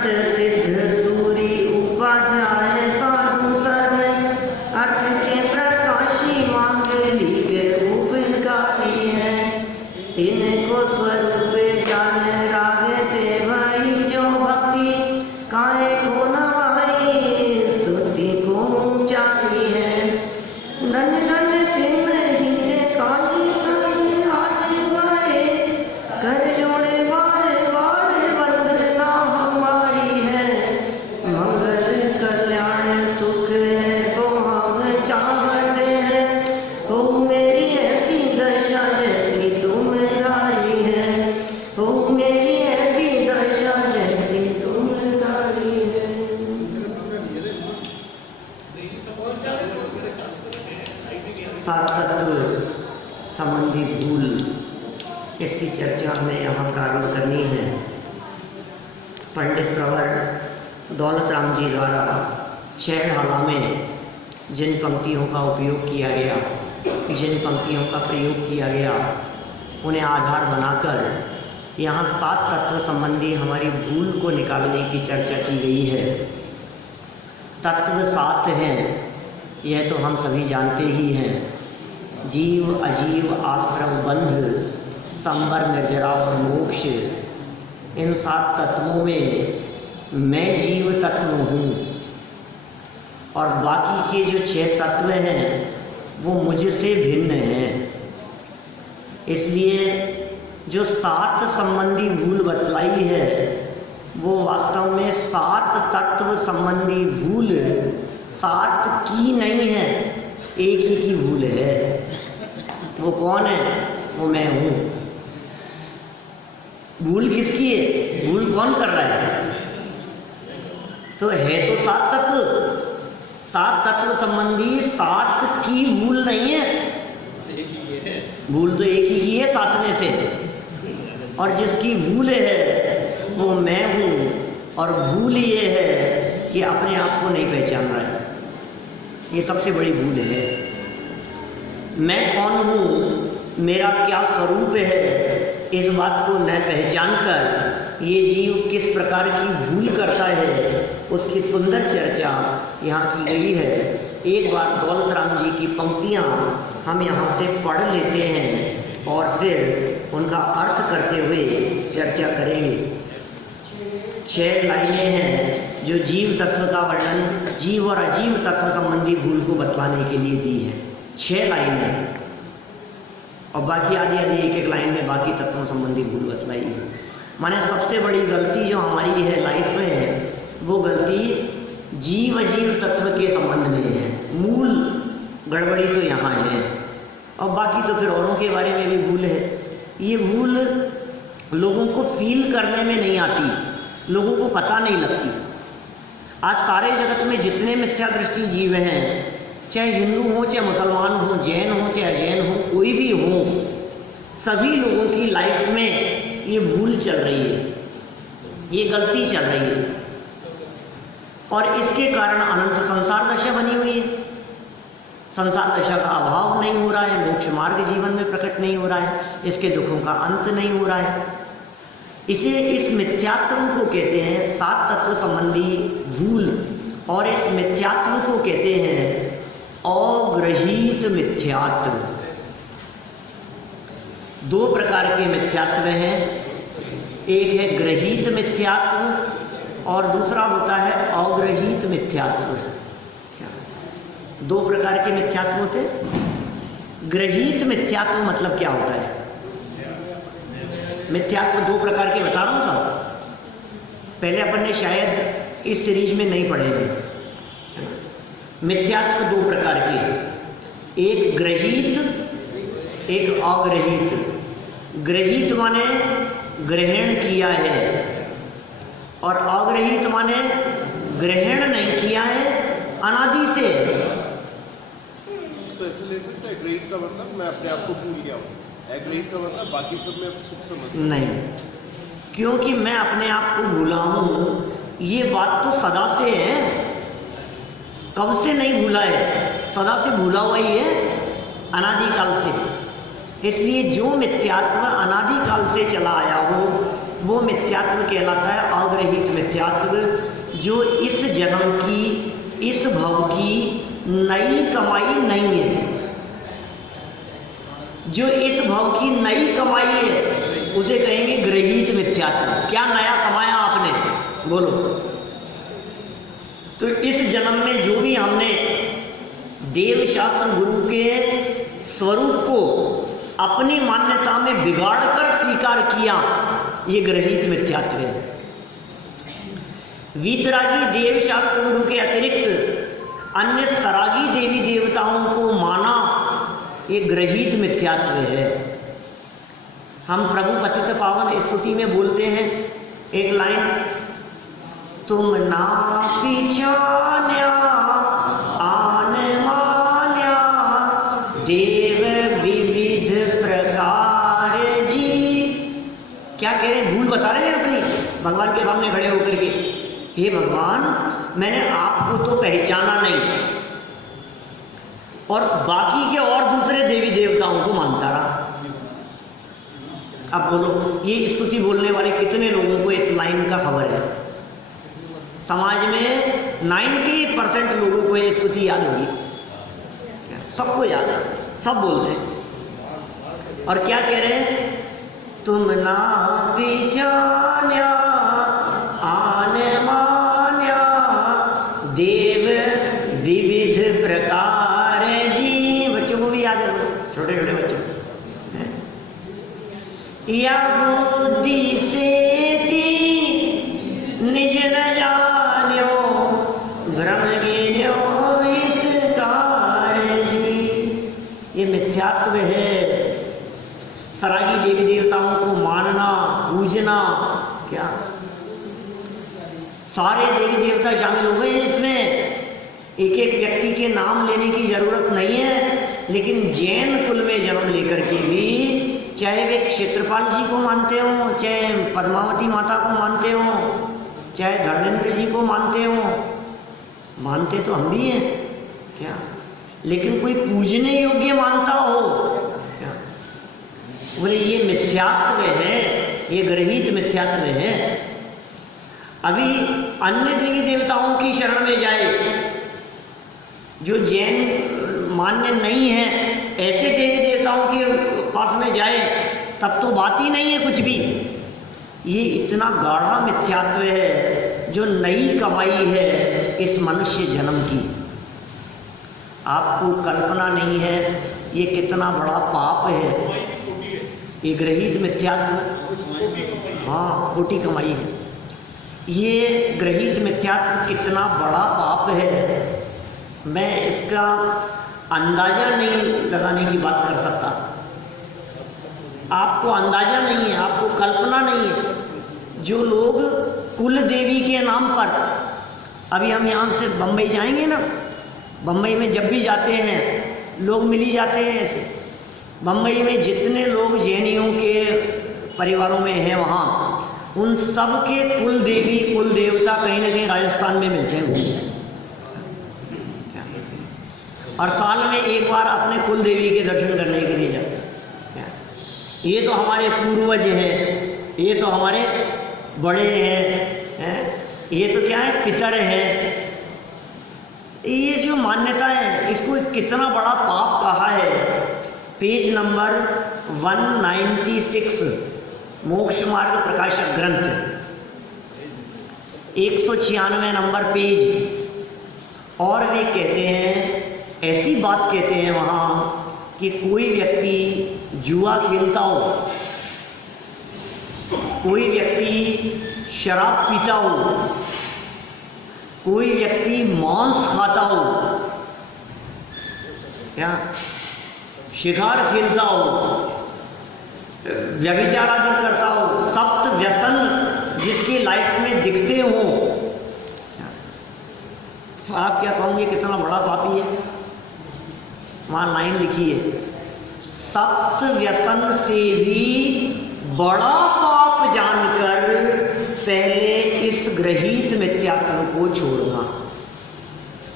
अष्ट सिद्ध सूरी उपाध्याय साधु सर्व अर्थ के प्रकाशी मांगलिक उपकारी है। तिनको स्वरूप जान रागते भई जो भक्ति काहे को नवाई स्तुति को ऊंचाई है। धन धन तिन हित काजी सब आज गाए कर जोड़े बार बार वंदना हमारी है। मंगल कल्याण सुख सो हम चाहते हैं। हो मेरी ऐसी दशा जैसी तुमदारी है। हो मेरी ऐसी दशा जैसी तुमदारी है। सात तत्व संबंधी भूल, इसकी चर्चा हमें यहाँ प्रारंभ करनी है। पंडित प्रवर दौलत राम जी द्वारा छेड़हाला में जिन पंक्तियों का उपयोग किया गया, जिन पंक्तियों का प्रयोग किया गया, उन्हें आधार बनाकर यहाँ सात तत्व संबंधी हमारी भूल को निकालने की चर्चा की गई है। तत्व सात हैं, यह तो हम सभी जानते ही हैं। जीव, अजीव, आश्रम, बंध, संवर, निर्जरा और मोक्ष, इन सात तत्वों में मैं जीव तत्व हूँ और बाकी के जो 6 तत्व हैं वो मुझसे भिन्न हैं। इसलिए जो 7 संबंधी भूल बतलाई है वो वास्तव में 7 तत्व संबंधी भूल 7 की नहीं है, एक ही की भूल है। वो कौन है? वो मैं हूँ। भूल किसकी है? भूल कौन कर रहा है? तो है तो 7 तत्व, 7 तत्व संबंधी 7 की भूल नहीं है। भूल तो एक ही की है 7 में से, और जिसकी भूल है वो मैं हूँ। और भूल ये है कि अपने आप को नहीं पहचान रहा है। ये सबसे बड़ी भूल है। मैं कौन हूँ, मेरा क्या स्वरूप है, इस बात को न पहचान कर ये जीव किस प्रकार की भूल करता है, उसकी सुंदर चर्चा यहाँ की गई है। एक बार दौलत राम जी की पंक्तियाँ हम यहाँ से पढ़ लेते हैं और फिर उनका अर्थ करते हुए चर्चा करेंगे। 6 लाइनें हैं जो जीव तत्व का वर्णन, जीव और अजीव तत्व संबंधी भूल को बतलाने के लिए दी है। 6 लाइनें, और बाकी आधी आधी एक लाइन में बाकी तत्वों संबंधी भूल बतलाई है। माने सबसे बड़ी गलती जो हमारी है लाइफ में, वो गलती जीव अजीव तत्व के संबंध में है। मूल गड़बड़ी तो यहाँ है, और बाकी तो फिर औरों के बारे में भी भूल है। ये भूल लोगों को फील करने में नहीं आती, लोगों को पता नहीं लगती। आज सारे जगत में जितने मिथ्या दृष्टि जीव हैं, चाहे हिंदू हो, चाहे मुसलमान हो, जैन हो, चाहे अजैन हो, कोई भी हो, सभी लोगों की लाइफ में ये भूल चल रही है, ये गलती चल रही है, और इसके कारण अनंत संसार दशा बनी हुई है। संसार दशा का अभाव नहीं हो रहा है, मोक्ष मार्ग जीवन में प्रकट नहीं हो रहा है, इसके दुखों का अंत नहीं हो रहा है। इसे, इस मिथ्यात्व को कहते हैं 7 तत्व संबंधी भूल, और इस मिथ्यात्व को कहते हैं अग्रहीत मिथ्यात्व। 2 प्रकार के मिथ्यात्व हैं, एक है ग्रहीत मिथ्यात्व और दूसरा होता है अग्रहीत मिथ्यात्व। 2 प्रकार के मिथ्यात्व होते हैं। ग्रहीत मिथ्यात्व मतलब क्या होता है? मिथ्यात्व 2 प्रकार के बता रहा हूँ साहब, पहले अपन ने शायद इस सीरीज में नहीं पढ़े थे। मिथ्यात्व 2 प्रकार के, एक ग्रहीत, एक अग्रहीत। ग्रहीत माने ग्रहण किया है, और अग्रहीत माने ग्रहण नहीं किया है, अनादि से। इसको ऐसे ले सकते हैं, ग्रहीत का मतलब मैं अपने आप को भूल गया हूँ, अग्रहीत का मतलब बाकी सब में सुख समझ नहीं, क्योंकि मैं अपने आप को भूला हूँ, ये बात तो सदा से है। कब से नहीं भूला है? सदा से भूला हुआ ही है, अनादिकाल से। इसलिए जो मिथ्यात्व अनादिकाल से चला आया हो, वो मिथ्यात्व कहलाता है अग्रहित मिथ्यात्व, जो इस जन्म की, इस भव की नई कमाई नहीं है। जो इस भव की नई कमाई है उसे कहेंगे ग्रहित मिथ्यात्व। क्या नया कमाया आपने, बोलो? तो इस जन्म में जो भी हमने देव शास्त्र गुरु के स्वरूप को अपनी मान्यता में बिगाड़कर स्वीकार किया, ये ग्रहित मिथ्यात्व है। वीतरागी देव शास्त्र गुरु के अतिरिक्त अन्य सरागी देवी देवताओं को माना, ये ग्रहित मिथ्यात्व है। हम प्रभु पतित पावन स्तुति में बोलते हैं एक लाइन, तुम ना पिछान्या आन मान्या देव विविध प्रकार जी। क्या कह रहे हैं? भूल बता रहे हैं अपनी भगवान के सामने खड़े होकर के, हे भगवान मैंने आपको तो पहचाना नहीं और बाकी के और दूसरे देवी देवताओं को मानता रहा। अब बोलो, ये स्तुति बोलने वाले कितने लोगों को इस लाइन का खबर है? समाज में 90% लोगों को ये स्तुति याद होगी, सबको याद है, सब बोलते हैं। और क्या कह रहे हैं? तुम ना पिछान्या आन मान्या देव विविध प्रकार जी। बच्चों को भी याद है, छोटे छोटे बच्चों को। या बुद्धि से निज न जान्यो भ्रम गिन्यो हितकार जी। ये मिथ्यात्व है। सरागी देवी देवताओं को मानना, पूजना, क्या सारे देवी देवता शामिल हो गए इसमें? एक एक व्यक्ति के नाम लेने की जरूरत नहीं है, लेकिन जैन कुल में जन्म लेकर के भी, चाहे वे क्षेत्रपाल जी को मानते हो, चाहे पद्मावती माता को मानते हो, चाहे धर्मेंद्र जी को मानते हो, मानते तो हम भी हैं क्या, लेकिन कोई पूजने योग्य मानता हो क्या? बोले ये मिथ्यात्व है, ये ग्रहित मिथ्यात्व है। अभी अन्य देवी देवताओं की शरण में जाए जो जैन मान्य नहीं है, ऐसे देवी देवताओं के पास में जाए तब तो बात ही नहीं है कुछ भी। ये इतना गाढ़ा मिथ्यात्व है जो नई कमाई है इस मनुष्य जन्म की। आपको कल्पना नहीं है ये कितना बड़ा पाप है, ये ग्रहित मिथ्यात्व। हाँ, खोटी कमाई है ये। ग्रहित मिथ्यात्व कितना बड़ा पाप है, मैं इसका अंदाजा नहीं लगाने की बात कर सकता। आपको अंदाजा नहीं है, आपको कल्पना नहीं है। जो लोग कुल देवी के नाम पर, अभी हम यहाँ से बम्बई जाएंगे ना, बम्बई में जब भी जाते हैं लोग मिल ही जाते हैं ऐसे। बम्बई में जितने लोग जैनियों के परिवारों में हैं वहाँ, उन सब के कुल देवी कुल देवता कहीं ना कहीं राजस्थान में मिलते हैं। और साल में एक बार अपने कुल देवी के दर्शन करने के लिए जाते हैं। ये तो हमारे पूर्वज हैं, ये तो हमारे बड़े हैं, ये तो क्या है, पितर है। ये जो मान्यता है इसको कितना बड़ा पाप कहा है। पेज नंबर 196 मोक्ष मार्ग प्रकाशक ग्रंथ, 196 नंबर पेज। और वे कहते हैं, ऐसी बात कहते हैं वहाँ कि कोई व्यक्ति जुआ खेलता हो, कोई व्यक्ति शराब पीता हो, कोई व्यक्ति मांस खाता हो, क्या शिकार खेलता हो, व्यभिचार आदि करता हो, सप्त व्यसन जिसकी लाइफ में दिखते हो, तो आप क्या कहोगे कितना बड़ा पापी है? वहाँ लाइन लिखी है, सप्त व्यसन से भी बड़ा पाप जानकर पहले इस ग्रहित मिथ्यात्व को छोड़ना।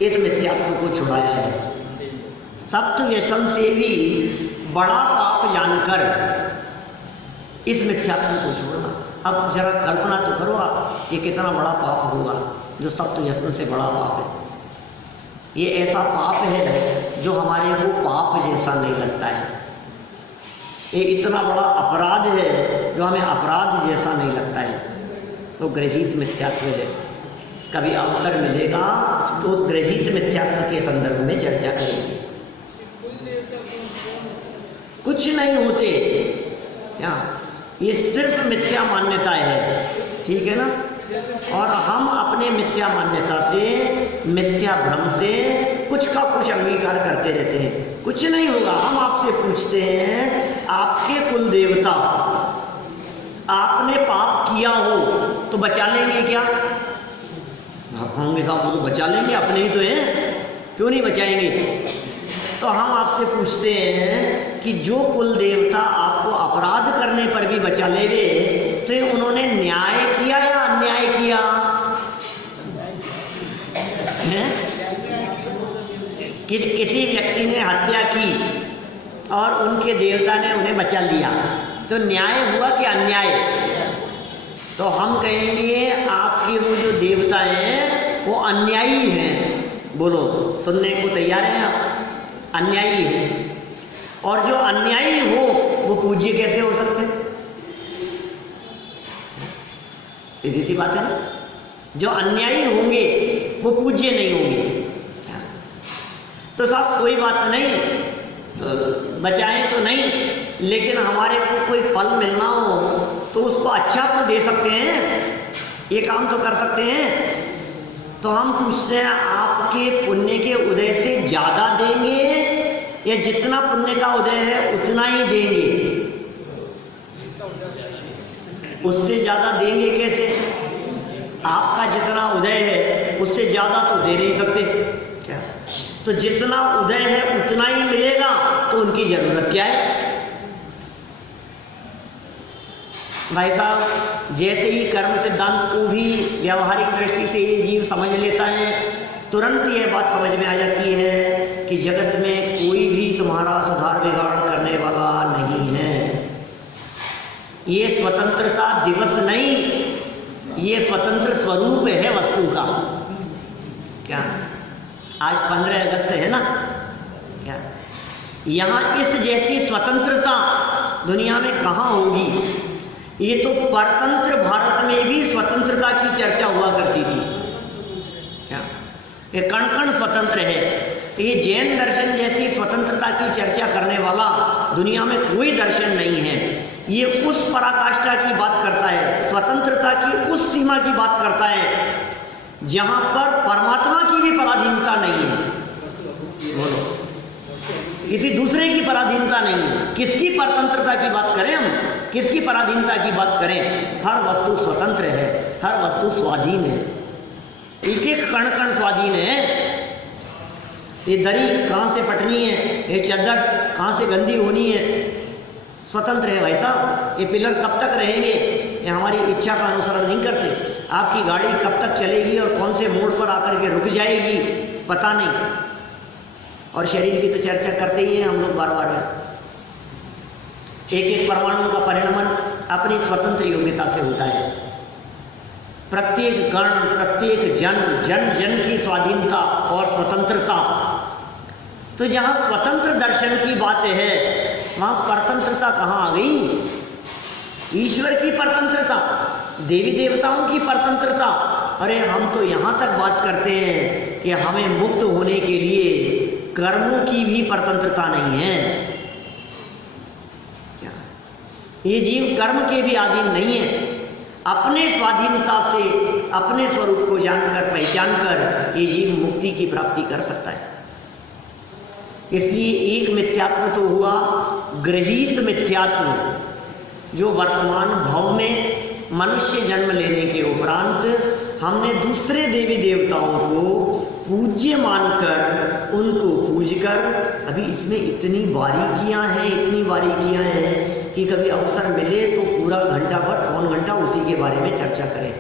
इस मिथ्यात्व को छुड़ाया है। सप्त व्यसन से भी बड़ा पाप जानकर इस मिथ्यात्व को छोड़ना। अब जरा कल्पना तो करो आप, ये कितना बड़ा पाप होगा, जो सप्तव्यसन से बड़ा पाप है। ये ऐसा पाप है जो हमारे को पाप जैसा नहीं लगता है। ये इतना बड़ा अपराध है जो हमें अपराध जैसा नहीं लगता है। तो गृहीत मिथ्यात्व है। कभी अवसर मिलेगा तो उस गृहीत मिथ्यात्व के संदर्भ में चर्चा करेंगे। कुछ नहीं होते क्या, ये सिर्फ मिथ्या मान्यता है, ठीक है ना। और हम अपने मिथ्या मान्यता से, मिथ्या भ्रम से कुछ का कुछ अंगीकार करते रहते हैं। कुछ नहीं होगा। हम आपसे पूछते हैं, आपके कुल देवता आपने पाप किया हो तो बचा लेंगे क्या? आप होंगे साहब, वो तो बचा लेंगे, अपने ही तो हैं, क्यों नहीं बचाएंगे? तो हम आपसे पूछते हैं कि जो कुल देवता आपको अपराध करने पर भी बचा लेवे, तो उन्होंने न्याय किया या अन्याय किया है? किसी व्यक्ति ने हत्या की और उनके देवता ने उन्हें बचा लिया, तो न्याय हुआ कि अन्याय? तो हम कहेंगे आपके वो जो देवता हैं वो अन्यायी हैं। बोलो, सुनने को तैयार हैं आप? अन्यायी है। और जो अन्यायी हो वो पूज्य कैसे हो सकते हैं? सीधी सी बात है ना। जो अन्यायी होंगे वो पूज्य नहीं होंगे। तो साहब कोई बात नहीं, बचाएं तो नहीं, लेकिन हमारे को कोई फल मिलना हो तो उसको अच्छा तो दे सकते हैं, ये काम तो कर सकते हैं। तो हम पूछते हैं, आपके पुण्य के उदय से ज्यादा देंगे या जितना पुण्य का उदय है उतना ही देंगे? उससे ज्यादा देंगे कैसे? आपका जितना उदय है उससे ज्यादा तो दे नहीं सकते क्या? तो जितना उदय है उतना ही मिलेगा, तो उनकी जरूरत क्या है? भाई साहब, जैसे ही कर्म सिद्धांत को भी व्यावहारिक दृष्टि से ये जीव समझ लेता है, तुरंत ये बात समझ में आ जाती है कि जगत में कोई भी तुम्हारा सुधार बिगाड़ करने वाला नहीं है। ये स्वतंत्रता दिवस नहीं, ये स्वतंत्र स्वरूप है वस्तु का। क्या आज 15 अगस्त है ना? क्या यहाँ इस जैसी स्वतंत्रता दुनिया में कहाँ होगी? ये तो परतंत्र भारत में भी स्वतंत्रता की चर्चा हुआ करती थी। क्या ये कण कण स्वतंत्र है? ये जैन दर्शन जैसी स्वतंत्रता की चर्चा करने वाला दुनिया में कोई दर्शन नहीं है। ये उस पराकाष्ठा की बात करता है, स्वतंत्रता की उस सीमा की बात करता है जहां पर परमात्मा की भी पराधीनता नहीं है। बोलो, किसी दूसरे की पराधीनता नहीं है। किसकी परतंत्रता की बात करें हम? किसकी पराधीनता की बात करें? हर वस्तु स्वतंत्र है, हर वस्तु स्वाधीन है, एक एक कण कण स्वाधीन है। ये दरी कहाँ से पटनी है, ये चादर कहाँ से गंदी होनी है, स्वतंत्र है भाई साहब। ये पिलर कब तक रहेंगे, ये हमारी इच्छा का अनुसरण नहीं करते। आपकी गाड़ी कब तक चलेगी और कौन से मोड़ पर आकर के रुक जाएगी, पता नहीं। और शरीर की तो चर्चा करते ही हैं हम लोग बार बार। एक एक परमाणु का परिणमन अपनी स्वतंत्र योग्यता से होता है। प्रत्येक कण, प्रत्येक जन, जन जन की स्वाधीनता और स्वतंत्रता। तो जहां स्वतंत्र दर्शन की बात है वहां परतंत्रता कहाँ आ गई? ईश्वर की परतंत्रता, देवी देवताओं की परतंत्रता। अरे हम तो यहां तक बात करते हैं कि हमें मुक्त होने के लिए कर्मों की भी परतंत्रता नहीं है। क्या ये जीव कर्म के भी अधीन नहीं है? अपने स्वाधीनता से अपने स्वरूप को जानकर, पहचानकर ये जीव मुक्ति की प्राप्ति कर सकता है। इसलिए एक मिथ्यात्व तो हुआ गृहीत मिथ्यात्व, जो वर्तमान भाव में मनुष्य जन्म लेने के उपरांत हमने दूसरे देवी देवताओं को पूज्य मानकर उनको पूजकर, अभी इसमें इतनी बारीकियां हैं, इतनी बारीकियां हैं कि कभी अवसर मिले तो पूरा घंटा भर, पौन घंटा उसी के बारे में चर्चा करें,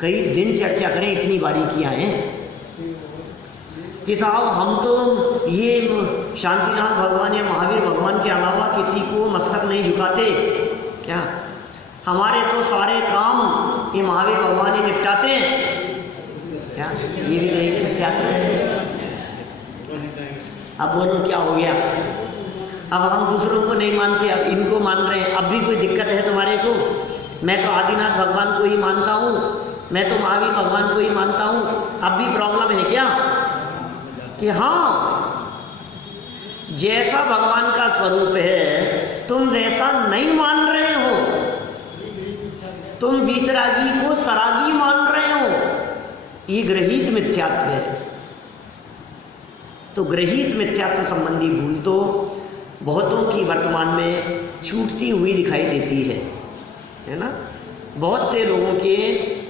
कई दिन चर्चा करें, इतनी बारीकियां हैं कि साहब हम तो ये शांतिनाथ भगवान या महावीर भगवान के अलावा किसी को मस्तक नहीं झुकाते। क्या हमारे तो सारे काम ये महावीर भगवान ही निपटाते हैं। क्या ये भी ग्रहित मिथ्यात्व है? अब बोलो क्या हो गया? अब हम दूसरों को नहीं मानते, अब इनको मान रहे हैं। अब भी कोई दिक्कत है तुम्हारे को? मैं तो आदिनाथ भगवान को ही मानता हूँ, मैं तो महावीर भगवान को ही मानता हूँ। अब भी प्रॉब्लम है क्या? कि हाँ, जैसा भगवान का स्वरूप है तुम वैसा नहीं मान रहे हो, तुम वीतरागी को सरागी मान रहे हो, ये ग्रहित मिथ्यात्व है। तो ग्रहित मिथ्यात्व संबंधी भूल तो बहुतों की वर्तमान में छूटती हुई दिखाई देती है ना? बहुत से लोगों के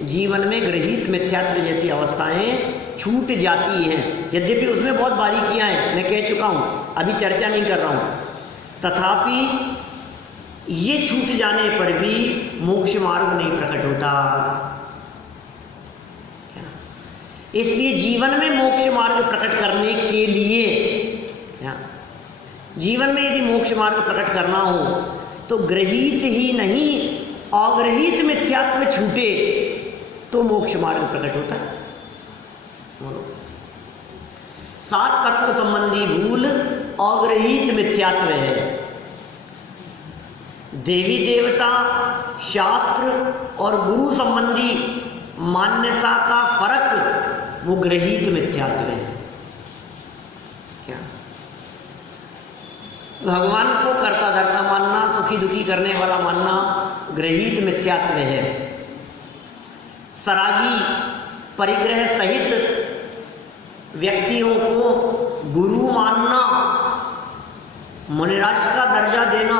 जीवन में ग्रहित मिथ्यात्व जैसी अवस्थाएं छूट जाती हैं। यद्यपि उसमें बहुत बारीकियां हैं, मैं कह चुका हूं, अभी चर्चा नहीं कर रहा हूं। तथापि ये छूट जाने पर भी मोक्ष मार्ग नहीं प्रकट होता। इसलिए जीवन में मोक्ष मार्ग प्रकट करने के लिए, जीवन में यदि मोक्ष मार्ग प्रकट करना हो तो ग्रहित ही नहीं अग्रहित मिथ्यात्व छूटे तो मोक्ष मार्ग प्रकट होता है। सात तत्व संबंधी भूल अग्रहित मिथ्यात्व है। देवी देवता, शास्त्र और गुरु संबंधी मान्यता का फर्क वो ग्रहित मिथ्यात्व है। क्या भगवान को कर्ता धर्ता मानना, सुखी दुखी करने वाला मानना ग्रहित मिथ्यात्व है। सरागी परिग्रह सहित व्यक्तियों को गुरु मानना, मुनिराज का दर्जा देना,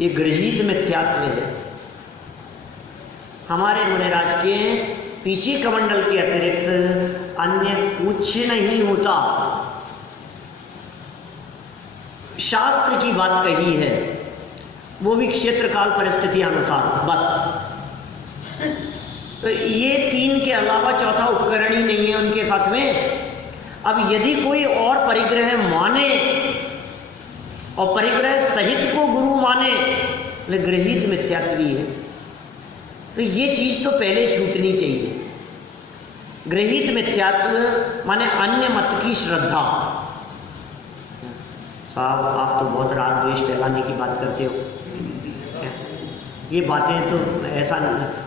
ये ग्रहित मिथ्यात्व है। हमारे मुनिराज के पीछे कमंडल के अतिरिक्त अन्य कुछ नहीं होता। शास्त्र की बात कही है, वो भी क्षेत्र काल परिस्थिति अनुसार बस। तो ये तीन के अलावा चौथा उपकरण ही नहीं है उनके साथ में। अब यदि कोई और परिग्रह माने और परिग्रह सहित को गुरु माने, वे ग्रहित मिथ्यात्वी है। तो ये चीज तो पहले छूटनी चाहिए। ग्रहित मिथ्यात्व माने अन्य मत की श्रद्धा। साहब आप तो बहुत राग द्वेष फैलाने की बात करते हो, ये बातें तो ऐसा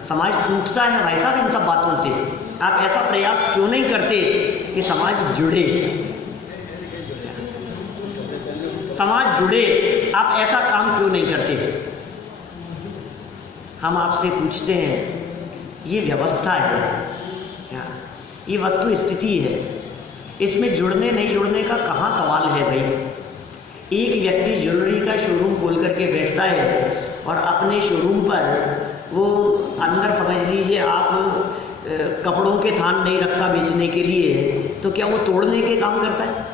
समाज टूटता है भाई साहब इन सब बातों से। आप ऐसा प्रयास क्यों नहीं करते कि समाज जुड़े, समाज जुड़े? आप ऐसा काम क्यों नहीं करते? हम आपसे पूछते हैं, ये व्यवस्था है, ये वस्तु स्थिति है, इसमें जुड़ने नहीं जुड़ने का कहाँ सवाल है भाई? एक व्यक्ति ज्वेलरी का शोरूम खोल करके बैठता है और अपने शोरूम पर वो अंदर समझ लीजिए आप कपड़ों के थान नहीं रखता बेचने के लिए, तो क्या वो तोड़ने के काम करता है?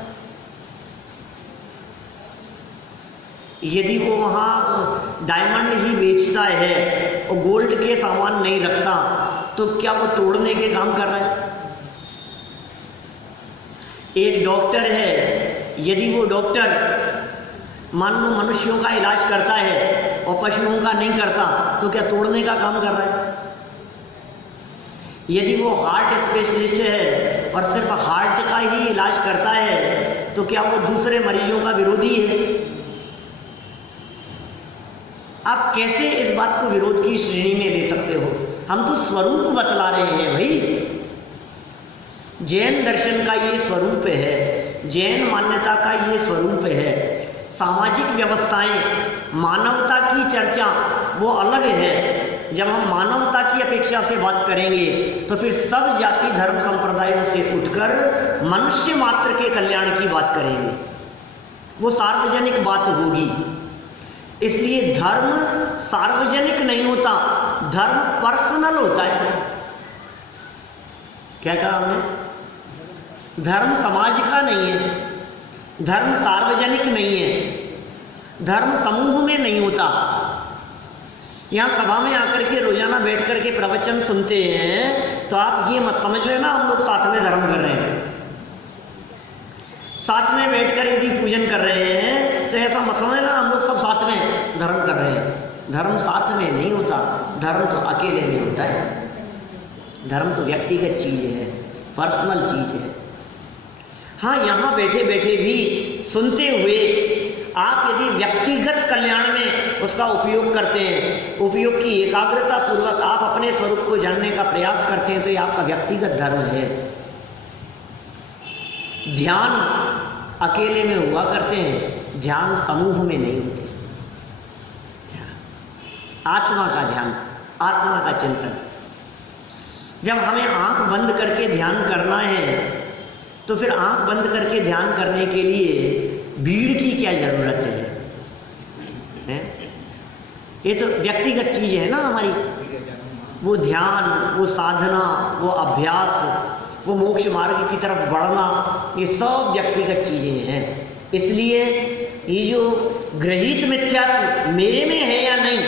यदि वो वहाँ डायमंड ही बेचता है और गोल्ड के सामान नहीं रखता, तो क्या वो तोड़ने के काम कर रहा है? एक डॉक्टर है, यदि वो डॉक्टर मान लो मनुष्यों का इलाज करता है और पशुओं का नहीं करता, तो क्या तोड़ने का काम कर रहा है? यदि वो हार्ट स्पेशलिस्ट है और सिर्फ हार्ट का ही इलाज करता है, तो क्या वो दूसरे मरीजों का विरोधी है? आप कैसे इस बात को विरोध की श्रेणी में ले सकते हो? हम तो स्वरूप बतला रहे हैं भाई। जैन दर्शन का ये स्वरूप है, जैन मान्यता का ये स्वरूप है। सामाजिक व्यवस्थाएं, मानवता की चर्चा वो अलग है। जब हम मानवता की अपेक्षा से बात करेंगे तो फिर सब जाति धर्म संप्रदायों से उठकर मनुष्य मात्र के कल्याण की बात करेंगे, वो सार्वजनिक बात होगी। इसलिए धर्म सार्वजनिक नहीं होता, धर्म पर्सनल होता है। क्या कहा हमने? धर्म समाज का नहीं है, धर्म सार्वजनिक नहीं है, धर्म समूह में नहीं होता। यहाँ सभा में आकर के रोजाना बैठ करके प्रवचन सुनते हैं तो आप ये मत समझ लेना हम लोग साथ में धर्म कर रहे हैं। साथ में बैठकर यदि पूजन कर रहे हैं तो ऐसा मत समझना हम लोग सब साथ में धर्म कर रहे हैं। धर्म साथ में नहीं होता, धर्म तो अकेले में होता है। धर्म तो व्यक्तिगत चीज़ है, पर्सनल चीज़ है। हाँ, यहाँ बैठे बैठे भी सुनते हुए आप यदि व्यक्तिगत कल्याण में उसका उपयोग करते हैं, उपयोग की एकाग्रता पूर्वक आप अपने स्वरूप को जानने का प्रयास करते हैं, तो ये आपका व्यक्तिगत धर्म है। ध्यान अकेले में हुआ करते हैं, ध्यान समूह में नहीं होते। आत्मा का ध्यान, आत्मा का चिंतन। जब हमें आंख बंद करके ध्यान करना है, तो फिर आंख बंद करके ध्यान करने के लिए भीड़ की क्या जरूरत है? ये तो व्यक्तिगत चीज है ना हमारी। वो ध्यान, वो साधना, वो अभ्यास, वो मोक्ष मार्ग की तरफ बढ़ना, ये सब व्यक्तिगत चीजें हैं। इसलिए ये जो गृहीत मिथ्यात्व मेरे में है या नहीं,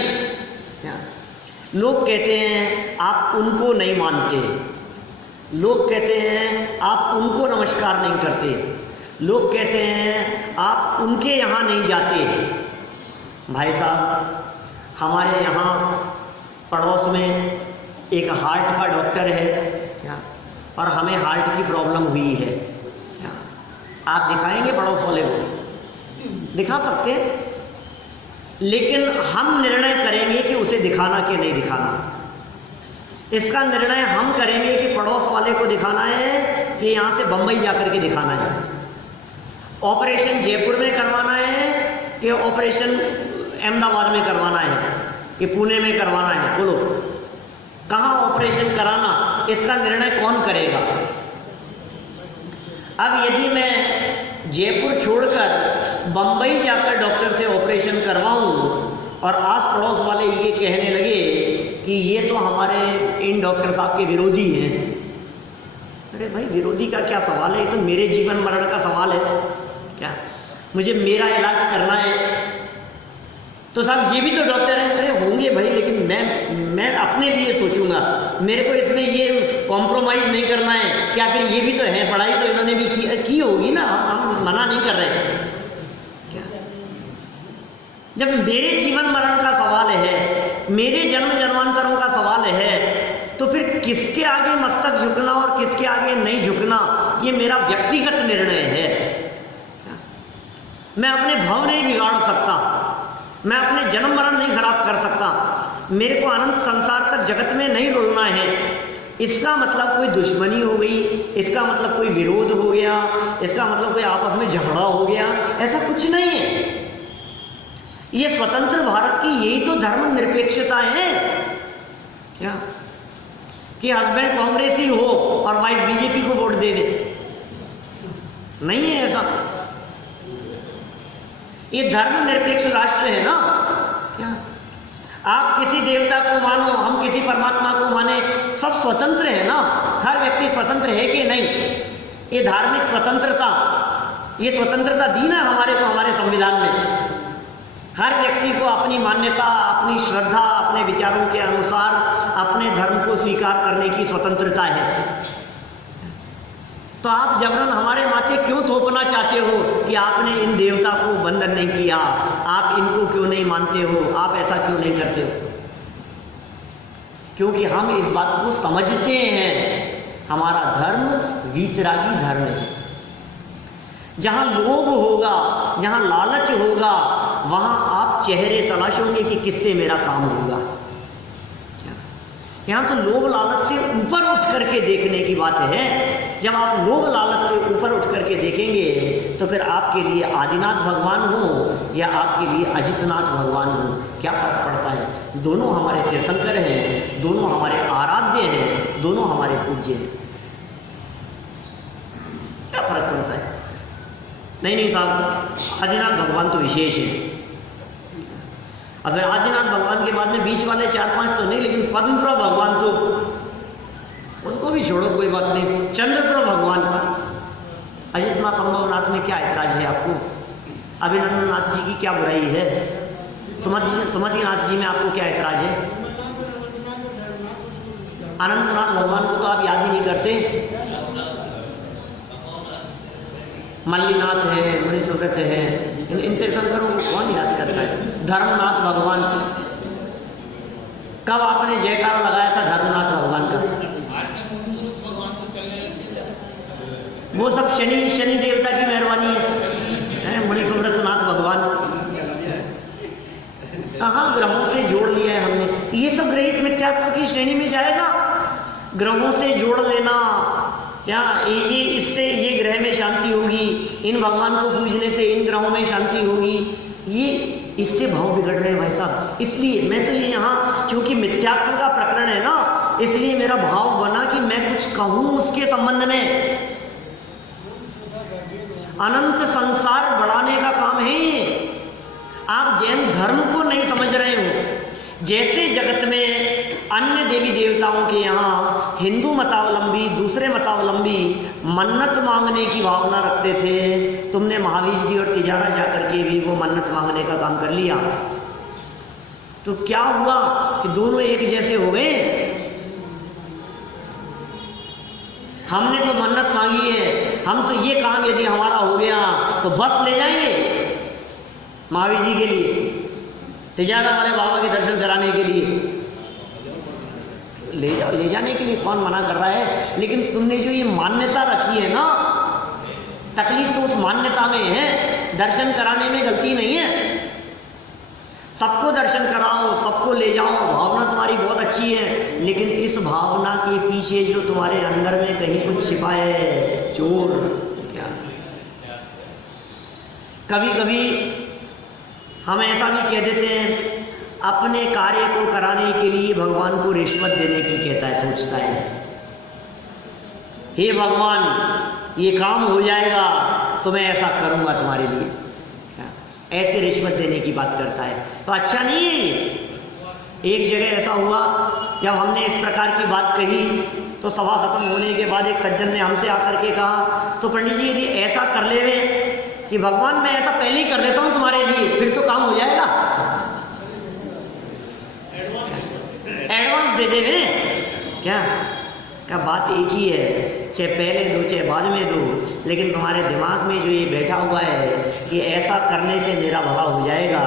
लोग कहते हैं आप उनको नहीं मानते, लोग कहते हैं आप उनको नमस्कार नहीं करते, लोग कहते हैं आप उनके यहाँ नहीं जाते। भाई साहब, हमारे यहाँ पड़ोस में एक हार्ट का डॉक्टर है और हमें हार्ट की प्रॉब्लम हुई है। आप दिखाएंगे पड़ोस वाले को? दिखा सकते हैं, लेकिन हम निर्णय करेंगे कि उसे दिखाना कि नहीं दिखाना। इसका निर्णय हम करेंगे कि पड़ोस वाले को दिखाना है कि यहाँ से बम्बई जाकर के दिखाना है, ऑपरेशन जयपुर में करवाना है कि ऑपरेशन अहमदाबाद में करवाना है कि पुणे में करवाना है। बोलो, कहाँ ऑपरेशन कराना, इसका निर्णय कौन करेगा? अब यदि मैं जयपुर छोड़कर बम्बई जाकर डॉक्टर से ऑपरेशन करवाऊं और आस पड़ोस वाले ये कहने लगे कि ये तो हमारे इन डॉक्टर साहब के विरोधी हैं, अरे भाई, विरोधी का क्या सवाल है? ये तो मेरे जीवन मरण का सवाल है। क्या मुझे मेरा इलाज करना है, तो साहब ये भी तो डॉक्टर हैं। अरे होंगे भाई, लेकिन मैं अपने लिए सोचूंगा, मेरे को इसमें ये कॉम्प्रोमाइज़ नहीं करना है। क्या फिर ये भी तो है, पढ़ाई तो इन्होंने भी की होगी ना, हम मना नहीं कर रहे। क्या जब मेरे जीवन मरण का सवाल है, मेरे जन्म जन्मांतरों का सवाल है, तो फिर किसके आगे मस्तक झुकना और किसके आगे नहीं झुकना, ये मेरा व्यक्तिगत निर्णय है। मैं अपने भाव नहीं बिगाड़ सकता, मैं अपने जन्म मरण नहीं खराब कर सकता, मेरे को अनंत संसार तक जगत में नहीं रुलना है। इसका मतलब कोई दुश्मनी हो गई, इसका मतलब कोई विरोध हो गया, इसका मतलब कोई आपस में झगड़ा हो गया, ऐसा कुछ नहीं है। ये स्वतंत्र भारत की यही तो धर्म निरपेक्षता है। क्या कि हस्बैंड कांग्रेसी हो और वाइफ बीजेपी को वोट दे दे? नहीं है ऐसा। ये धर्म निरपेक्ष राष्ट्र है ना। क्या आप किसी देवता को मानो, हम किसी परमात्मा को माने, सब स्वतंत्र है ना। हर व्यक्ति स्वतंत्र है कि नहीं? ये धार्मिक स्वतंत्रता, ये स्वतंत्रता दी ना हमारे को हमारे संविधान में। हर व्यक्ति को अपनी मान्यता, अपनी श्रद्धा, अपने विचारों के अनुसार अपने धर्म को स्वीकार करने की स्वतंत्रता है। तो आप जबरन हमारे माथे क्यों थोपना चाहते हो कि आपने इन देवता को वंदन नहीं किया, आप इनको क्यों नहीं मानते हो, आप ऐसा क्यों नहीं करते हो? क्योंकि हम इस बात को समझते हैं, हमारा धर्म वीतरागी धर्म है। जहां लोभ होगा, जहां लालच होगा, वहां आप चेहरे तलाशोगे कि किससे मेरा काम होगा। यहाँ तो लोभ लालच से ऊपर उठ करके देखने की बात है। जब आप लोभ लालच से ऊपर उठ करके देखेंगे, तो फिर आपके लिए आदिनाथ भगवान हो या आपके लिए अजितनाथ भगवान हो, क्या फर्क पड़ता है? दोनों हमारे तीर्थंकर हैं, दोनों हमारे आराध्य हैं, दोनों हमारे पूज्य हैं। क्या फर्क पड़ता है? नहीं साहब, आदिनाथ भगवान तो विशेष है। अगर आदिनाथ भगवान के बाद में बीच वाले 4-5 तो नहीं, लेकिन पद्मपुरा भगवान तो उनको भी छोड़ो, कोई बात नहीं। चंद्रपुरा भगवान, अजितनाथ संभवनाथ में क्या ऐतराज है आपको? अभिनंदननाथ जी की क्या बुराई है? सुमतिनाथ जी में आपको क्या ऐतराज है? अनंतनाथ भगवान को तो आप याद ही नहीं करते। मल्लीनाथ है, मुनि सुव्रत है, इन तीर्थंकरों को कौन याद करता है? धर्मनाथ भगवान की कब आपने जयकारा लगाया था धर्मनाथ भगवान का? वो सब शनि देवता की मेहरबानी है, मणिसुव्रतनाथ भगवान कहाँ ग्रहों से जोड़ लिया है हमने। ये सब ग्रहित मिथ्यात्व की श्रेणी में जाएगा। ग्रहों से जोड़ लेना क्या ये इससे ये ग्रह में शांति होगी, इन भगवान को पूजने से इन ग्रहों में शांति होगी, ये इससे भाव बिगड़ रहे हैं भाई साहब। इसलिए मैं तो ये यहाँ चूंकि मिथ्यात्व का प्रकरण है ना, इसलिए मेरा भाव बना कि मैं कुछ कहूँ उसके संबंध में। अनंत संसार बढ़ाने का काम है। आप जैन धर्म को नहीं समझ रहे हो। जैसे जगत में अन्य देवी देवताओं के यहाँ हिंदू मतावलंबी दूसरे मतावलंबी मन्नत मांगने की भावना रखते थे, तुमने महावीर जी और तिजारा जाकर के भी वो मन्नत मांगने का काम कर लिया, तो क्या हुआ कि दोनों एक जैसे हो गए। हमने तो मन्नत मांगी है, हम तो ये काम यदि हमारा हो गया तो बस ले जाएंगे महावीर जी के लिए, तिजारा वाले बाबा के दर्शन कराने के लिए ले जाओ, ले जाने के लिए कौन मना कर रहा है। लेकिन तुमने जो ये मान्यता रखी है ना, तकलीफ तो उस मान्यता में है, दर्शन कराने में गलती नहीं है। सबको दर्शन कराओ, सबको ले जाओ, भावना तुम्हारी बहुत अच्छी है, लेकिन इस भावना के पीछे जो तुम्हारे अंदर में कहीं कुछ छिपा है, चोर क्या। कभी कभी हम ऐसा भी कह देते हैं, अपने कार्य को कराने के लिए भगवान को रिश्वत देने की कहता है, सोचता है हे भगवान ये काम हो जाएगा तो मैं ऐसा करूंगा तुम्हारे लिए, ऐसे रिश्वत देने की बात करता है। तो अच्छा नहीं है ये। एक जगह ऐसा हुआ, जब हमने इस प्रकार की बात कही तो सभा खत्म होने के बाद एक सज्जन ने हमसे आकर के कहा, तो पंडित जी यदि ऐसा कर ले रहे कि भगवान मैं ऐसा पहले ही कर देता हूं तुम्हारे लिए, फिर तो काम हो जाएगा, एडवांस दे देवे क्या बात एक ही है, चाहे पहले दो चाहे बाद में दो, लेकिन तुम्हारे दिमाग में जो ये बैठा हुआ है कि ऐसा करने से मेरा भला हो जाएगा,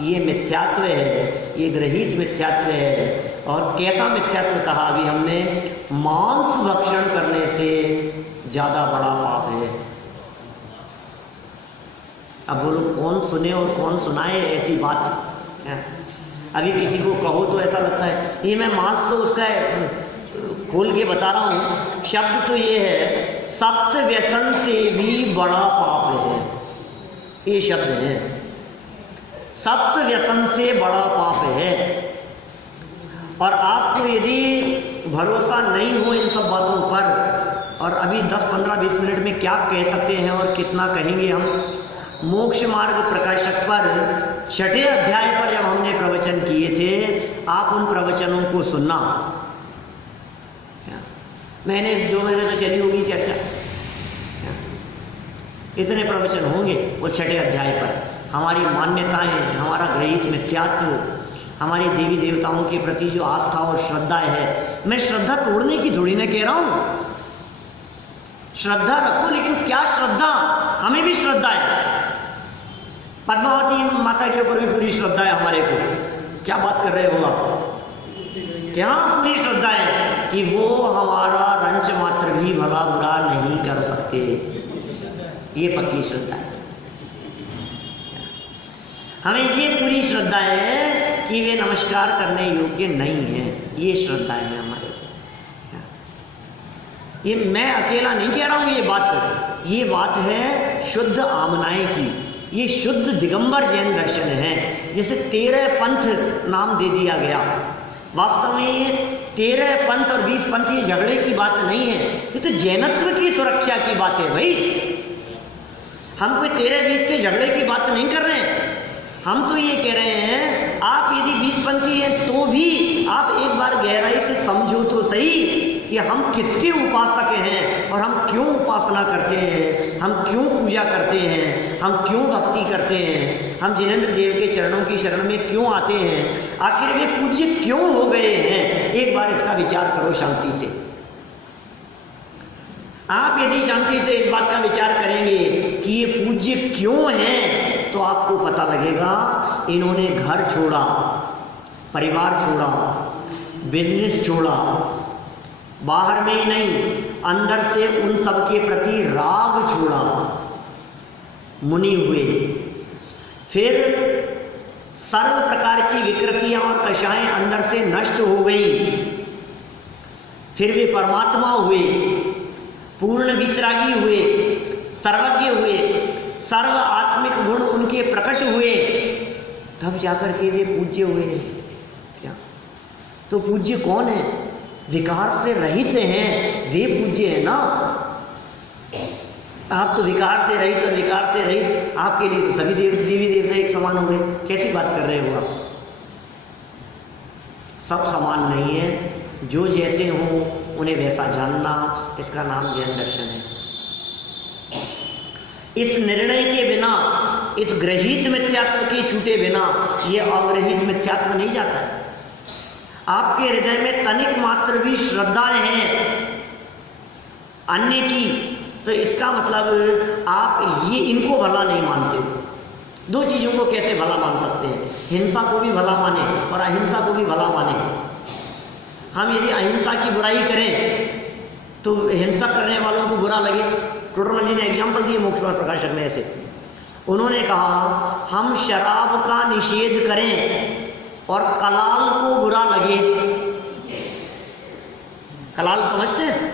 ये मिथ्यात्व है, ये ग्रहित मिथ्यात्व है। और कैसा मिथ्यात्व कहा अभी हमने, मांस भक्षण करने से ज्यादा बड़ा पाप है। अब बोलो कौन सुने और कौन सुनाए ऐसी बात है? अभी किसी को कहो तो ऐसा लगता है ये मैं मांस तो उसका खोल के बता रहा हूँ, शब्द तो ये है, सप्त व्यसन से भी बड़ा पाप है, ये शब्द है, सप्त व्यसन से बड़ा पाप है। और आपको यदि भरोसा नहीं हो इन सब बातों पर, और अभी 10, 15, 20 मिनट में क्या कह सकते हैं और कितना कहेंगे हम, मोक्ष मार्ग प्रकाशक पर 6ठे अध्याय पर जब हमने प्रवचन किए थे, आप उन प्रवचनों को सुनना। मैंने 2 महीने तो चली होगी चर्चा, इतने प्रवचन होंगे उस 6ठे अध्याय पर। हमारी मान्यताएं, हमारा ग्रहित मिथ्यात्व, हमारे देवी देवताओं के प्रति जो आस्था और श्रद्धा है, मैं श्रद्धा तोड़ने की थोड़ी ना कह रहा हूं, श्रद्धा रखो, लेकिन क्या श्रद्धा, हमें भी श्रद्धा है, पद्मावती माता के ऊपर भी पूरी श्रद्धा है हमारे को। क्या बात कर रहे हो आप? क्या पूरी श्रद्धा है कि वो हमारा रंच मात्र भी भला बुरा नहीं कर सकते, ये पक्की श्रद्धा है। हमें ये पूरी श्रद्धा है कि वे नमस्कार करने योग्य नहीं है, ये श्रद्धा है हमारे को। ये मैं अकेला नहीं कह रहा हूं, ये बात है शुद्ध आमनाएं की, ये शुद्ध दिगंबर जैन दर्शन है, जिसे 13 पंथ नाम दे दिया गया। वास्तव में ये 13 पंथ और 20 पंथ ये झगड़े की बात नहीं है, ये तो जैनत्व की सुरक्षा की बात है भाई। हम कोई 13-20 के झगड़े की बात नहीं कर रहे हैं, हम तो ये कह रहे हैं आप यदि 20 पंथी हैं तो भी आप एक बार गहराई से समझो तो सही कि हम किसके उपासक हैं और हम क्यों उपासना करते हैं, हम क्यों पूजा करते हैं, हम क्यों भक्ति करते हैं, हम जिनेंद्र देव के चरणों की शरण में क्यों आते हैं, आखिर वे पूज्य क्यों हो गए हैं। एक बार इसका विचार करो शांति से। आप यदि शांति से इस बात का विचार करेंगे कि ये पूज्य क्यों हैं, तो आपको पता लगेगा इन्होंने घर छोड़ा, परिवार छोड़ा, बिजनेस छोड़ा, बाहर में ही नहीं अंदर से उन सब के प्रति राग छोड़ा, मुनि हुए। फिर सर्व प्रकार की विकृतियां और कषाएं अंदर से नष्ट हो गई। फिर वे परमात्मा हुए, पूर्ण वितरागी हुए, सर्वज्ञ हुए, सर्व आत्मिक गुण उनके प्रकट हुए, तब जाकर के वे पूज्य हुए। क्या? तो पूज्य कौन है? विकार से रहित हैं, वे पूज्य है ना। आप तो विकार से रहित और विकार से रहित, आपके लिए तो सभी देवी देवता एक समान हो गए। कैसी बात कर रहे हो आप? सब समान नहीं है, जो जैसे हो उन्हें वैसा जानना, इसका नाम जैन दर्शन है। इस निर्णय के बिना, इस ग्रहित मिथ्यात्व के छूटे बिना ये अग्रहित मिथ्यात्व नहीं जाता है। आपके हृदय में तनिक मात्र भी श्रद्धाएं हैं अन्य की, तो इसका मतलब आप ये इनको भला नहीं मानते हो। दो चीजों को कैसे भला मान सकते हैं? हिंसा को भी भला माने और अहिंसा को भी भला माने। हम यदि अहिंसा की बुराई करें तो हिंसा करने वालों को बुरा लगे। टोडरमल जी ने एग्जाम्पल दिए मोक्षवाद प्रकाशक में ऐसे। उन्होंने कहा हम शराब का निषेध करें और कलाल को बुरा लगे। कलाल समझते हैं?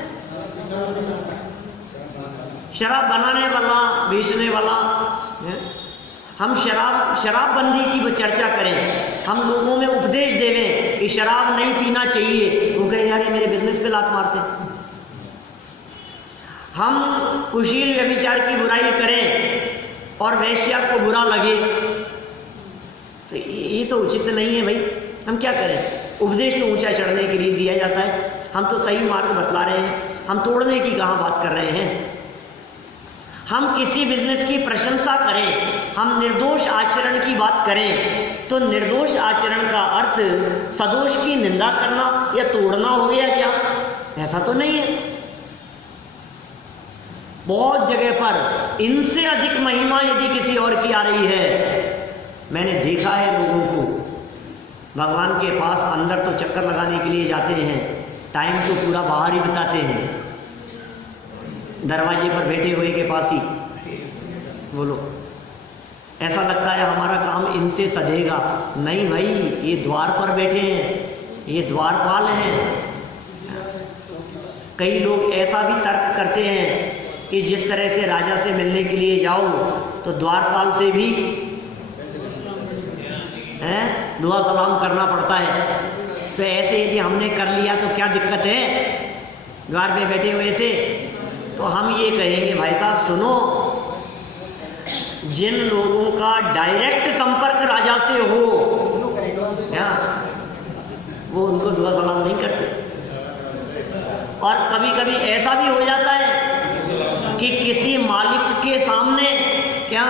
शराब बनाने वाला, बेचने वाला। हम शराबबंदी की चर्चा करें, हम लोगों में उपदेश देवें कि शराब नहीं पीना चाहिए, वो कहे यार ये मेरे बिजनेस पे लात मारते। हम कुशील व्यभिचार की बुराई करें और वैश्या को बुरा लगे, तो ये तो उचित नहीं है भाई। हम क्या करें? उपदेश तो ऊंचा चढ़ने के लिए दिया जाता है, हम तो सही मार्ग बतला रहे हैं, हम तोड़ने की कहाँ बात कर रहे हैं। हम किसी बिजनेस की प्रशंसा करें, हम निर्दोष आचरण की बात करें, तो निर्दोष आचरण का अर्थ सदोष की निंदा करना या तोड़ना हो गया क्या? ऐसा तो नहीं है। बहुत जगह पर इनसे अधिक महिमा यदि किसी और की आ रही है, मैंने देखा है लोगों को भगवान के पास अंदर तो चक्कर लगाने के लिए जाते हैं, टाइम तो पूरा बाहर ही बिताते हैं, दरवाजे पर बैठे हुए के पास ही। बोलो, ऐसा लगता है हमारा काम इनसे सधेगा। नहीं भाई, ये द्वार पर बैठे हैं, ये द्वारपाल हैं। कई लोग ऐसा भी तर्क करते हैं कि जिस तरह से राजा से मिलने के लिए जाओ तो द्वारपाल से भी दुआ सलाम करना पड़ता है। तो ऐसे यदि हमने कर लिया तो क्या दिक्कत है द्वार पे बैठे हुए से? तो हम ये कहेंगे भाई साहब सुनो, जिन लोगों का डायरेक्ट संपर्क राजा से हो क्या वो उनको दुआ सलाम नहीं करते। और कभी कभी ऐसा भी हो जाता है कि किसी मालिक के सामने क्या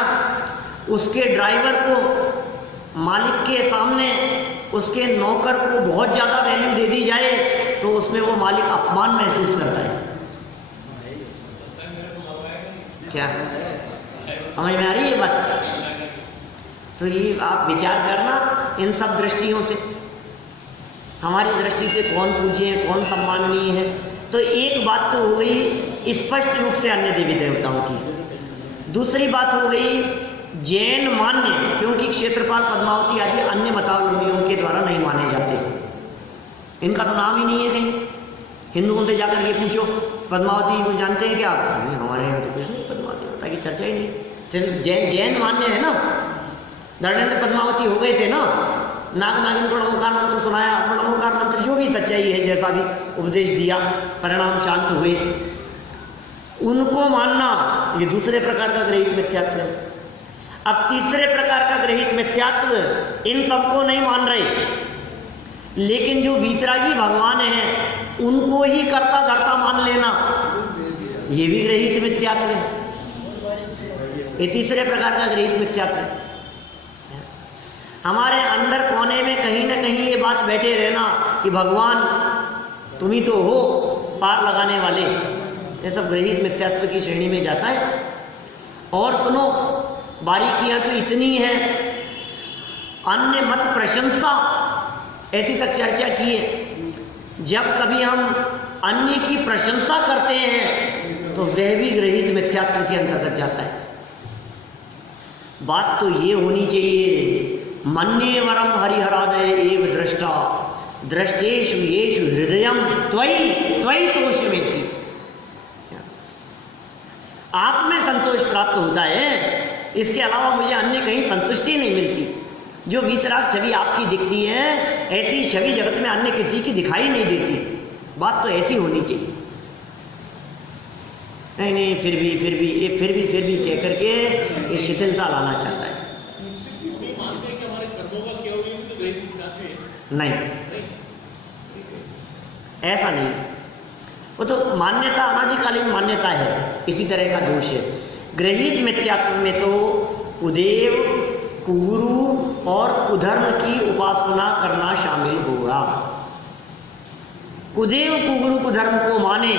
उसके ड्राइवर को, मालिक के सामने उसके नौकर को बहुत ज़्यादा वैल्यू दे दी जाए तो उसमें वो मालिक अपमान महसूस करता है। क्या समझ में आ रही है ये बात? तो ये आप विचार करना इन सब दृष्टियों से, हमारी दृष्टि से कौन पूज्य है, कौन सम्माननीय है। तो एक बात तो हो गई स्पष्ट रूप से अन्य देवी देवताओं की। दूसरी बात हो गई जैन मान्य, क्योंकि क्षेत्रपाल, पद्मावती आदि अन्य मतावलंबियों के द्वारा नहीं माने जाते। इनका तो नाम ही नहीं है कहीं। हिंदुओं से जाकर ये पूछो पद्मावती को जानते हैं क्या? नहीं, हमारे यहाँ तो कुछ नहीं, पद्मावती माता की चर्चा ही नहीं। जैन मान्य है ना। धर्मेंद्र पद्मावती हो गए थे ना, नाग नागिन प्रणवकार मंत्र सुनाया, प्रणवकार मंत्र जो भी सच्चाई है, जैसा भी उपदेश दिया, परिणाम शांत हुए, उनको मानना ये दूसरे प्रकार का ग्रहित मिथ्यात्व है। अब तीसरे प्रकार का ग्रहित मिथ्यात्व इन सबको नहीं मान रहे, लेकिन जो वीतरागी भगवान हैं उनको ही कर्ता धर्ता मान लेना, ये भी ग्रहित मिथ्यात्व है। ये तीसरे प्रकार का ग्रहित मिथ्यात्व है। हमारे अंदर कोने में कहीं ना कहीं ये बात बैठे रहना कि भगवान तुम ही तो हो पार लगाने वाले, ये सब ग्रहित मिथ्यात्व की श्रेणी में जाता है। और सुनो, बारीकियां तो इतनी हैं, अन्य मत प्रशंसा ऐसी तक चर्चा की है। जब कभी हम अन्य की प्रशंसा करते हैं तो वह भी गृहीत मिथ्यात्व के अंतर्गत जाता है। बात तो ये होनी चाहिए, मन्ये वरम हरिहरादय एव दृष्टा दृष्टेषु येषु हृदयम त्वयि त्वयि तोषमेति। आप में संतोष प्राप्त होता है, इसके अलावा मुझे अन्य कहीं संतुष्टि नहीं मिलती। जो वीतराग छवि आपकी दिखती है, ऐसी छवि जगत में अन्य किसी की दिखाई नहीं देती। बात तो ऐसी होनी चाहिए। नहीं फिर भी कह करके ये शिथिलता लाना चाहता है। नहीं, ऐसा नहीं, वो तो मान्यता अनादिकालीन मान्यता है, इसी तरह का दोष है। गृहीत मिथ्यात्व में तो कुदेव, कुगुरु और कुधर्म की उपासना करना शामिल होगा। कुदेव, कुगुरु, कुधर्म को माने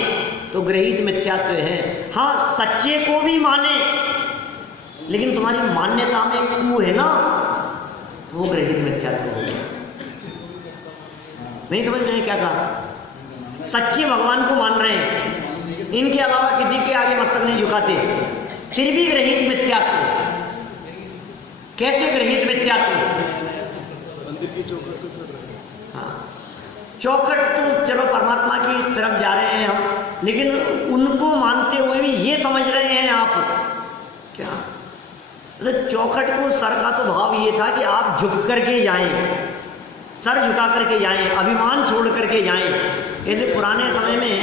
तो गृहीत मिथ्यात्व है। हाँ, सच्चे को भी माने, लेकिन तुम्हारी मान्यता में कु है ना, तो वो गृहीत मिथ्यात्व होगा। नहीं समझ में क्या कहा? सच्चे भगवान को मान रहे हैं, इनके अलावा किसी के आगे मस्तक नहीं झुकाते, फिर भी गृहीत मिथ्यात्व। कैसे गृहीत मिथ्यात्व? मंदिर की चौखट को सर रहे हैं। हाँ, चौखट तो चलो परमात्मा की तरफ जा रहे हैं हम, लेकिन उनको मानते हुए भी ये समझ रहे हैं आप क्या? तो चौखट को सर का तो भाव ये था कि आप झुक करके जाएं, सर झुका करके जाएं, अभिमान छोड़ करके जाएं। ऐसे पुराने समय में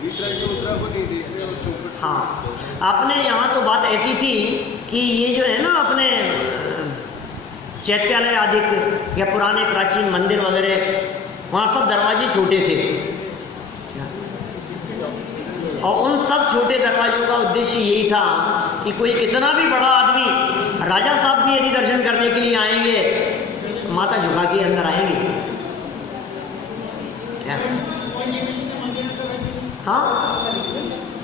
उत्तरा को नहीं देख रहे और चौखट। हाँ, अपने यहाँ तो बात ऐसी थी कि ये जो है ना अपने चैत्यालय आदि या पुराने प्राचीन मंदिर वगैरह, वहाँ सब दरवाजे छोटे थे, और उन सब छोटे दरवाजों का उद्देश्य यही था कि कोई कितना भी बड़ा आदमी, राजा साहब भी यदि दर्शन करने के लिए आएंगे तो माथा झुका के अंदर आएंगे। क्या? हाँ,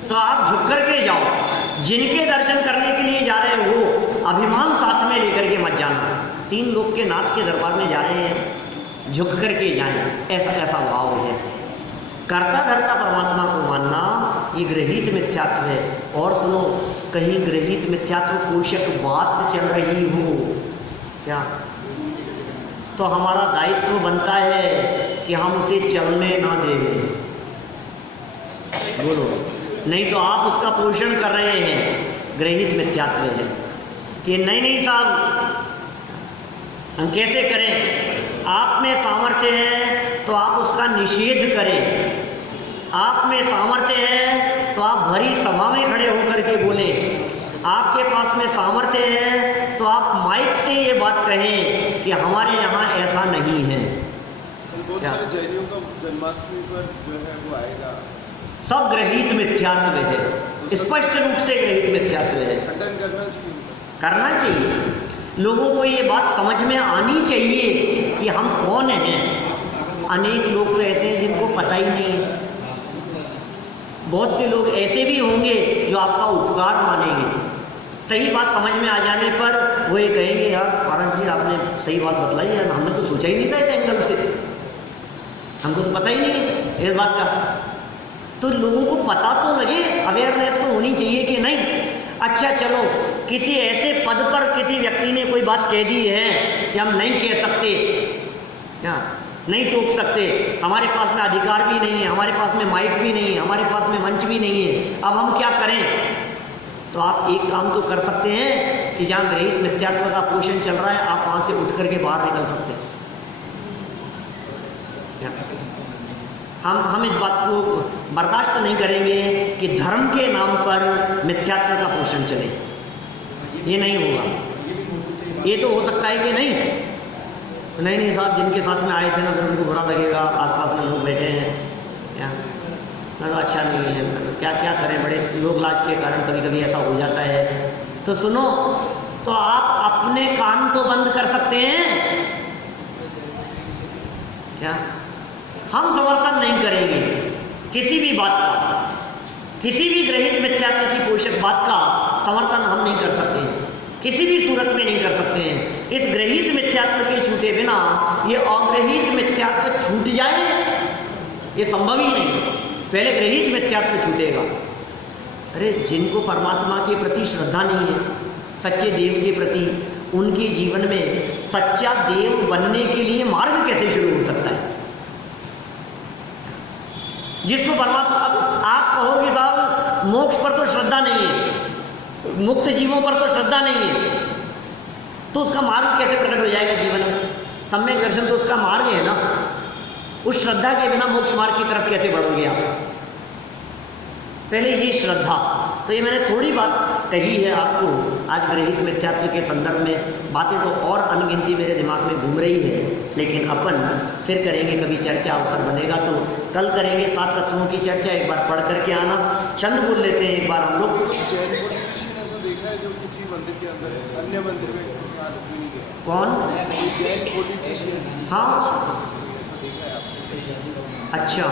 तो आप झुक करके जाओ, जिनके दर्शन करने के लिए जा रहे हो अभिमान साथ में लेकर के मत जाना। 3 लोग के नाथ के दरबार में जा रहे हैं, झुक करके जाएं, ऐसा भाव है। कर्ता धर्ता परमात्मा को मानना ये गृहीत मिथ्यात्व है। और सुनो, कहीं गृहीत मिथ्यात्व पोषक बात चल रही हो क्या, तो हमारा दायित्व बनता है कि हम उसे चलने ना दें। बोलो, नहीं तो आप उसका पोषण कर रहे हैं। गृहीत मिथ्यात्व है कि नहीं साहब, हम कैसे करें? आप में सामर्थ्य है तो आप उसका निषेध करें, आप में सामर्थ्य है तो आप भरी सभा में खड़े होकर के बोले, आपके पास में सामर्थ्य है तो आप माइक से ये बात कहें कि हमारे यहाँ ऐसा नहीं है। बहुत सारे जैनियों का जन्माष्टमी पर जो है वो आएगा। सब गृहीत मिथ्यात्व है, स्पष्ट रूप से गृहीत मिथ्यात्व है। खंडन करना चाहिए। लोगों को ये बात समझ में आनी चाहिए कि हम कौन हैं। अनेक लोग तो ऐसे हैं जिनको पता ही नहीं है। बहुत से लोग ऐसे भी होंगे जो आपका उपकार मानेंगे, सही बात समझ में आ जाने पर वो ये कहेंगे, यार पारस जी आपने सही बात बतलाई है, हमने तो सोचा ही नहीं था इस एंगल से, हमको तो पता ही नहीं है इस बात का। तो लोगों को पता तो लगे, अवेयरनेस तो होनी चाहिए कि नहीं। अच्छा चलो, किसी ऐसे पद पर किसी व्यक्ति ने कोई बात कह दी है कि हम नहीं कह सकते, क्या नहीं टोक सकते, हमारे पास में अधिकार भी नहीं है, हमारे पास में माइक भी नहीं है, हमारे पास में मंच भी नहीं है, अब हम क्या करें? तो आप एक काम तो कर सकते हैं कि जहाँ गृहीत मिथ्यात्व का पोषण चल रहा है, आप वहाँ से उठ करके बाहर निकल सकते हैं। हम इस बात को बर्दाश्त नहीं करेंगे कि धर्म के नाम पर मिथ्यात्व का पोषण चले, ये नहीं होगा। ये तो हो सकता है कि नहीं साहब, जिनके साथ में आए थे ना, फिर उनको बुरा लगेगा, आसपास में लोग बैठे हैं, क्या ना, तो अच्छा नहीं है, क्या करें, बड़े लोग लाज के कारण कभी कभी ऐसा हो जाता है। तो सुनो, तो आप अपने कान तो बंद कर सकते हैं क्या? हम समर्थन नहीं करेंगे किसी भी बात का, किसी भी गृहीत मिथ्यात्व की पोषक बात का समर्थन हम नहीं कर सकते। किसी भी सूरत में नहीं कर सकते हैं। इस ग्रहित मिथ्यात्व के छूटे बिना ये अग्रहित मिथ्यात्व छूट जाए, ये संभव ही नहीं। पहले ग्रहित मिथ्यात्व छूटेगा। अरे जिनको परमात्मा के प्रति श्रद्धा नहीं है, सच्चे देव के प्रति, उनके जीवन में सच्चा देव बनने के लिए मार्ग कैसे शुरू हो सकता है? जिसको परमात्मा, आप कहोगे साहब मोक्ष पर तो श्रद्धा नहीं है, मुक्त जीवों पर तो श्रद्धा नहीं है, तो उसका मार्ग कैसे प्रकट हो जाएगा जीवन में? सम्यक दर्शन तो उसका मार्ग है ना। उस श्रद्धा के बिना मोक्ष मार्ग की तरफ कैसे बढ़ोगे आप? पहले ये श्रद्धा, तो ये मैंने थोड़ी बात कही है आपको आज ग्रहित मिथ्यात्व के संदर्भ में। बातें तो और अनगिनती मेरे दिमाग में घूम रही है, लेकिन अपन फिर करेंगे, कभी चर्चा अवसर बनेगा तो कल करेंगे 7 तत्वों की चर्चा। एक बार पढ़ करके आना। छंद बोल लेते हैं एक बार हम लोग। जैन पॉलिटिशियन ऐसा देखा है जो किसी मंदिर के अंदर है, अन्य मंदिर में किसी हालत में नहीं गया? कौन? जैन पॉलिटिशियन। हाँ, ऐसा देखा है आपने? अच्छा,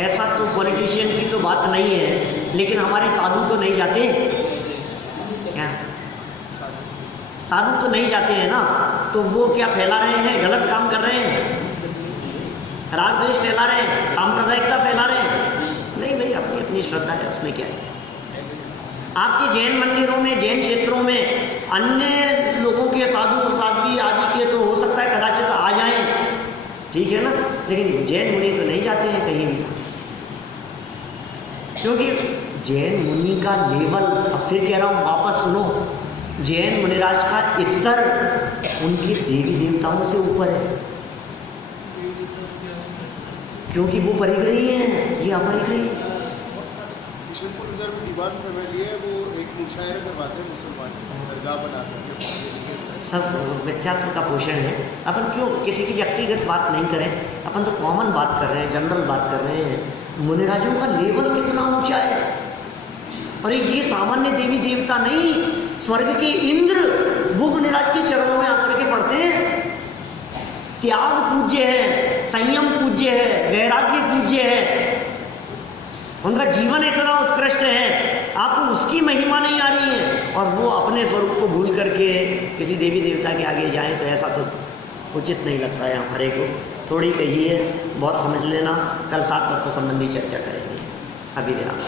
ऐसा तो पॉलिटिशियन की तो बात नहीं है, लेकिन हमारे साधु तो नहीं जाते क्या? साधु तो नहीं जाते हैं ना, तो वो क्या फैला रहे हैं? गलत काम कर रहे हैं, राग द्वेष फैला रहे हैं, सांप्रदायिकता फैला रहे हैं? नहीं भाई, अपनी अपनी श्रद्धा है, उसमें क्या है। आपके जैन मंदिरों में, जैन क्षेत्रों में अन्य लोगों के साधु साध्वी आदि के तो हो सकता है कदाचित आ जाएं, ठीक है ना, लेकिन जैन मुनि तो नहीं जाते हैं कहीं भी, क्योंकि जैन मुनि का लेवल, अब फिर कह रहा हूँ वापस सुनो, जैन मुनिराज का स्तर उनके देवी देवताओं से ऊपर है, क्योंकि वो परिग्रही है, ये अपरिग्रही है। किशनपुर उधर में दीवान फैमिली है, वो एक मुशायरा करवाते हैं मुसलमान, दरगाह बनाते हैं, सब मिथ्यात्व का पोषण है। अपन क्यों किसी की व्यक्तिगत बात नहीं करें, अपन तो कॉमन बात कर रहे हैं, जनरल बात कर रहे हैं। मुनिराजों का लेवल कितना ऊंचा है, और ये सामान्य देवी देवता नहीं, स्वर्ग के इंद्र वो मुनिराज के चरणों में आकर के पढ़ते हैं। त्याग पूज्य है, संयम पूज्य है, वैराग्य पूज्य है, उनका जीवन इतना उत्कृष्ट है, आपको उसकी महिमा नहीं आ रही है, और वो अपने स्वरूप को भूल करके किसी देवी देवता के आगे जाएं, तो ऐसा तो उचित नहीं लगता है हमारे को। थोड़ी कही है, बहुत समझ लेना। कल 7 तत्व संबंधी चर्चा करेंगे। अभी विराम।